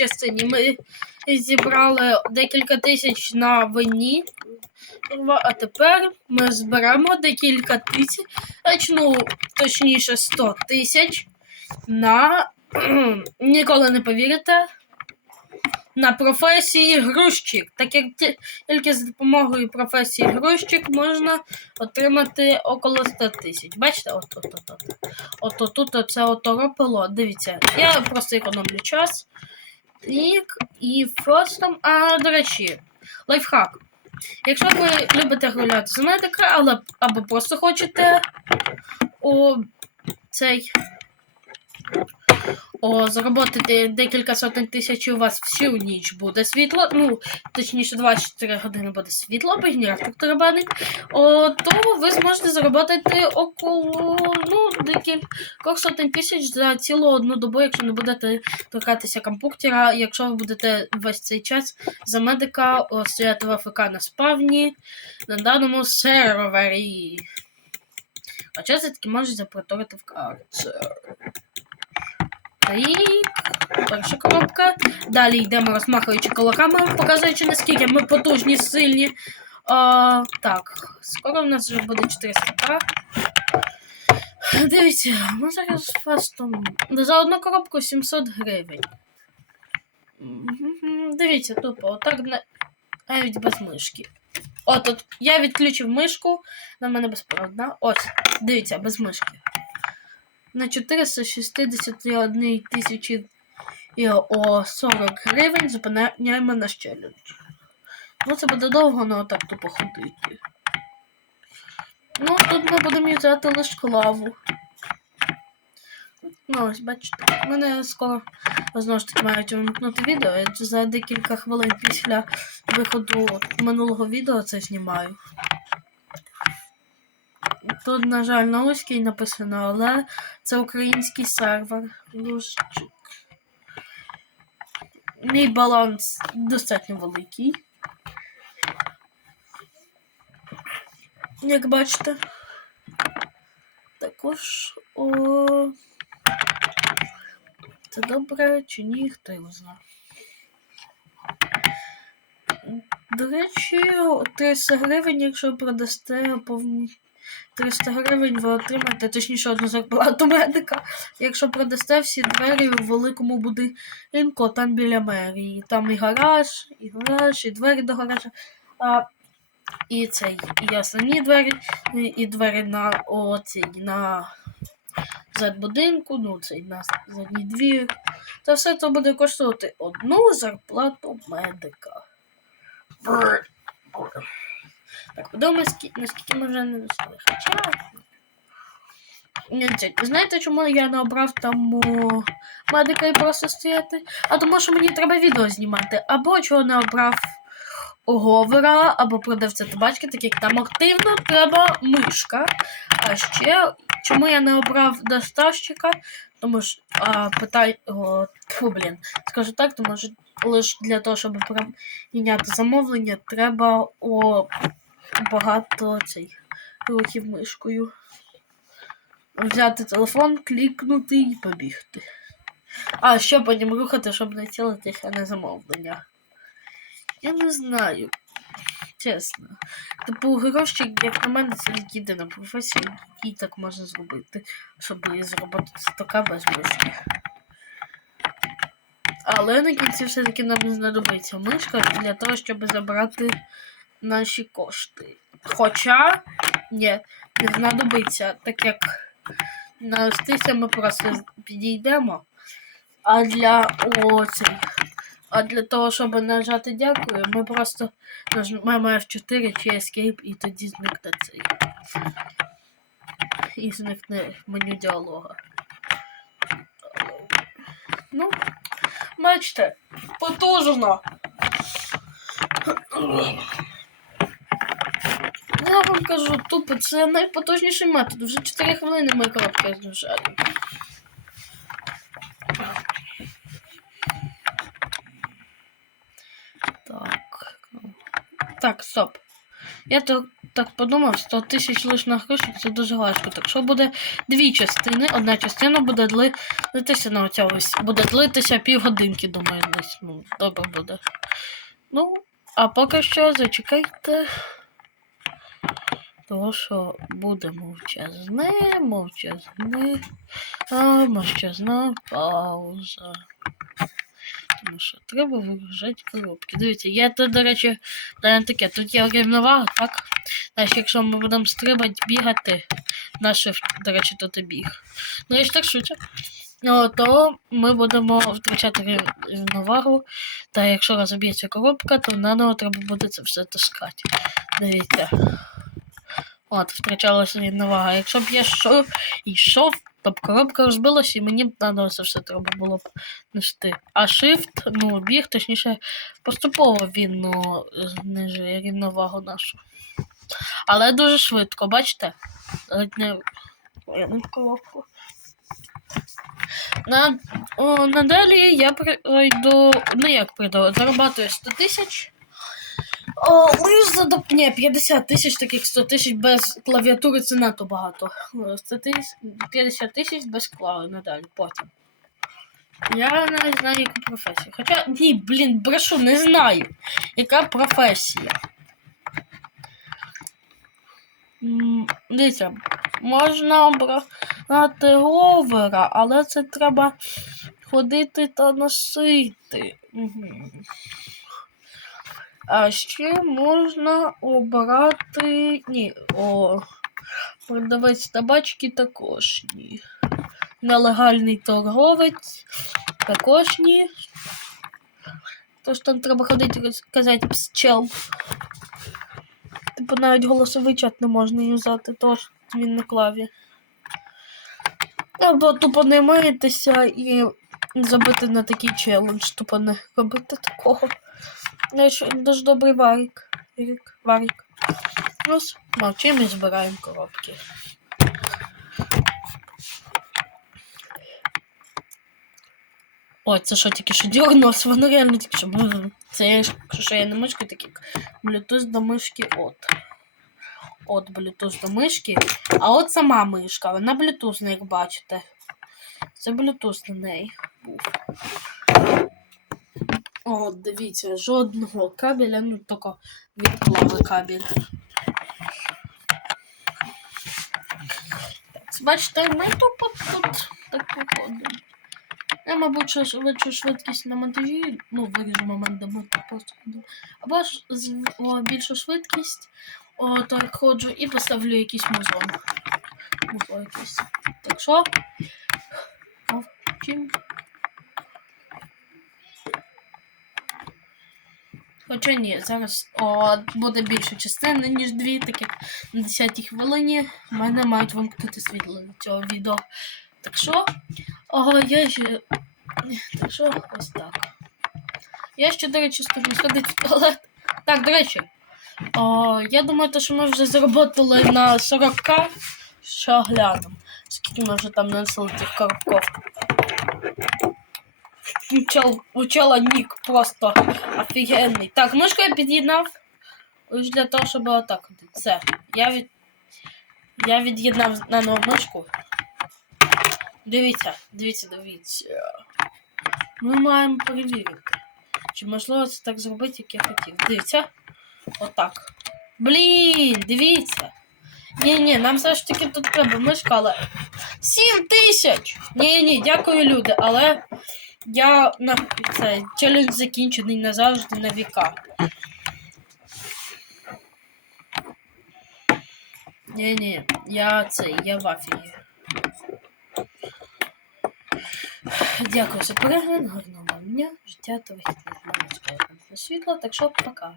частині ми зібрали декілька тисяч на вині. А тепер ми зберемо декілька тисяч, ну, точніше 100 тисяч на ніколи не повірите. На професії грузчик. Так як тільки з допомогою професії грузчик можна отримати около 100 тисяч. Бачите, от от от от. От тут оце ото ропило. Дивіться, я просто економлю час. Так, і фостом. А, до речі, лайфхак. Якщо ви любите гуляти з медика, але або просто хочете о, цей. О, заработати декілька сотень тисяч, і у вас всю ніч буде світло. Ну, точніше, 24 години буде світло, бо генератор тарабанить. То ви зможете заробити около ну, декількох сотень тисяч за цілу одну добу, якщо не будете торкатися комп'ютера, якщо ви будете весь цей час за медика о, стояти в АФК на спавні на даному сервері. А час таки можуть запроторити в карцер. Так, перша коробка. Далі йдемо розмахуючи кулаками, показуючи наскільки ми потужні, сильні. А, так, скоро в нас вже буде 400к. Дивіться, ми зараз фастом. За одну коробку 700 гривень. Дивіться, тупо, отак навіть без мишки. От, от я відключив мишку, на мене безпроводна. Ось, дивіться, без мишки. На 461 тисячі о 40 гривень зупиняємо наш челендж. Ну, це буде довго, але так тупо ходити. Ну, тут ми будемо юзати лише клаву. Ну, ось, бачите, мене скоро знову ж таки мають вимкнути відео. Я за декілька хвилин після виходу минулого відео це знімаю. Тут, на жаль, на руській написано, але це український сервер. Лужчик. Мій баланс достатньо великий. Як бачите. Також о. Це добре чи ні, хто його знає. До речі, 300 гривень, якщо продасте повні 300 гривень, ви отримаєте, точніше, одну зарплату медика. Якщо продасте всі двері у великому будинку, там біля мерії. Там і гараж, і гараж, і двері до гаража. А, і цей, і основні двері, і, двері на оцій, на будинку, ну цей на задній двір. Та все це буде коштувати одну зарплату медика. Бррр. Так, подумай, скі- наскільки ми вже не достали. Хоча. Знаєте, чому я не обрав там медика і просто стояти? А тому що мені треба відео знімати. Або чого не обрав оговора, або продавця табачки, так як там активно треба мишка. А ще чому я не обрав доставщика? Тому що а, питай. О, тьфу, блін. Скажу так, тому що лише для того, щоб прийняти замовлення, треба о, багато цей рухів мишкою. Взяти телефон, клікнути і побігти. А що потім рухати, щоб не цілитися на замовлення? Я не знаю. Чесно. Типу, гроші, як на мене, це єдина професія, якій так можна зробити, щоб зробити така без мишки. Але на кінці все-таки нам знадобиться мишка для того, щоб забрати наші кошти. Хоча ні, не знадобиться, так як на стися ми просто підійдемо. А для оцей. А для того, щоб нажати дякую, ми просто нажмемо F4 чи Escape і тоді зникне цей. І зникне меню діалога. Ну, бачите, потужно. Я вам кажу, тупо, це найпотужніший метод. Вже 4 хвилини моя коробка знижає. Так. ну. Стоп. Я то, так подумав, 100 тисяч лише на це дуже важко. Так що буде дві частини. Одна частина буде длитися на оця ось. Буде длитися півгодинки, думаю, десь. Ну, добре буде. Ну, а поки що зачекайте. Того, що буде мовчазне, мовчазне, а мовчазна пауза. Тому що треба вигружати коробки. Дивіться, я тут, до речі, таке, тут є рівновага, так? Значить, якщо ми будемо стрибати, бігати, наш, до речі, тут і біг. Ну, я ж так шучу. Ну, то ми будемо втрачати рів- рівновагу. Та якщо розоб'ється коробка, то наново треба буде це все таскати. Дивіться. От, втрачалася рівновага. Якщо б я йшов, йшов, то б коробка розбилася і мені наново це все треба було б нести. А shift, ну, біг, точніше, поступово він ну, знижує рівновагу нашу. Але дуже швидко, бачите? Ледь не ну, коробку. На, о, надалі я прийду, ну як прийду, зарабатую 100 тисяч. О, лиш за доп... Ні, 50 тисяч, таких 100 тисяч без клавіатури це надто багато. 100 тисяч, 50 тисяч без клави надалі, потім. Я не знаю, яку професію. Хоча, ні, блін, брешу, не знаю. Яка професія. Дивіться, можна обрати ровера, але це треба ходити та носити. Мгм. А ще можна обрати. Ні, о, продавець табачки також ні. Нелегальний торговець також ні. Тож там треба ходити казати псчел. Типу навіть голосовий чат не можна юзати, тож він на клаві. Або тупо не мийтеся і забити на такий челендж, тупо не робити такого. Дуже добрий варік. Рік, варік. Ось, мовчимо і збираємо коробки. Ой, це що тільки що дернулося, воно реально тільки що. Це я що я не мишки такі. Bluetooth до мишки от. От Bluetooth до мишки. А от сама мишка, вона Bluetooth, як бачите. Це Bluetooth на неї. О, дивіться, жодного кабеля, ну тільки від клави кабель. Бачите, ми тупо тут так походимо. Я, мабуть, швидшу швидкість на монтажі, ну, виріжу момент, де тут просто ходимо. Або ж о, більшу швидкість, о, так ходжу і поставлю якийсь музон. Музло якесь. Так що? Мовчим. Хоча ні, зараз о, буде більше частини, ніж дві, так як на 10 хвилині в мене мають вимкнути світло до цього відео. Так що, о, я ще. Так що, ось так. Я ще, до речі, скажу сходити в туалет. Так, до речі, о, я думаю, то, що ми вже заработали на 40к. Що глянемо. Скільки ми вже там нанесли тих коробков. Чел, у чела нік просто офігенний. Так, мишку я під'єднав. Ось для того, щоб отак. Все. Я від. Я від'єднав на нову мишку. Дивіться, дивіться, дивіться. Ми маємо перевірити. Чи можливо це так зробити, як я хотів. Дивіться. Отак. Блін, дивіться. Ні, ні, нам все ж таки тут треба мишка, але. 7 тисяч! Ні, ні, дякую, люди, але я на це челендж закінчений назавжди на віка. Ні, ні, я це, я в афії. Дякую за перегляд, гарного вам дня, життя та вихідних світла, так що пока.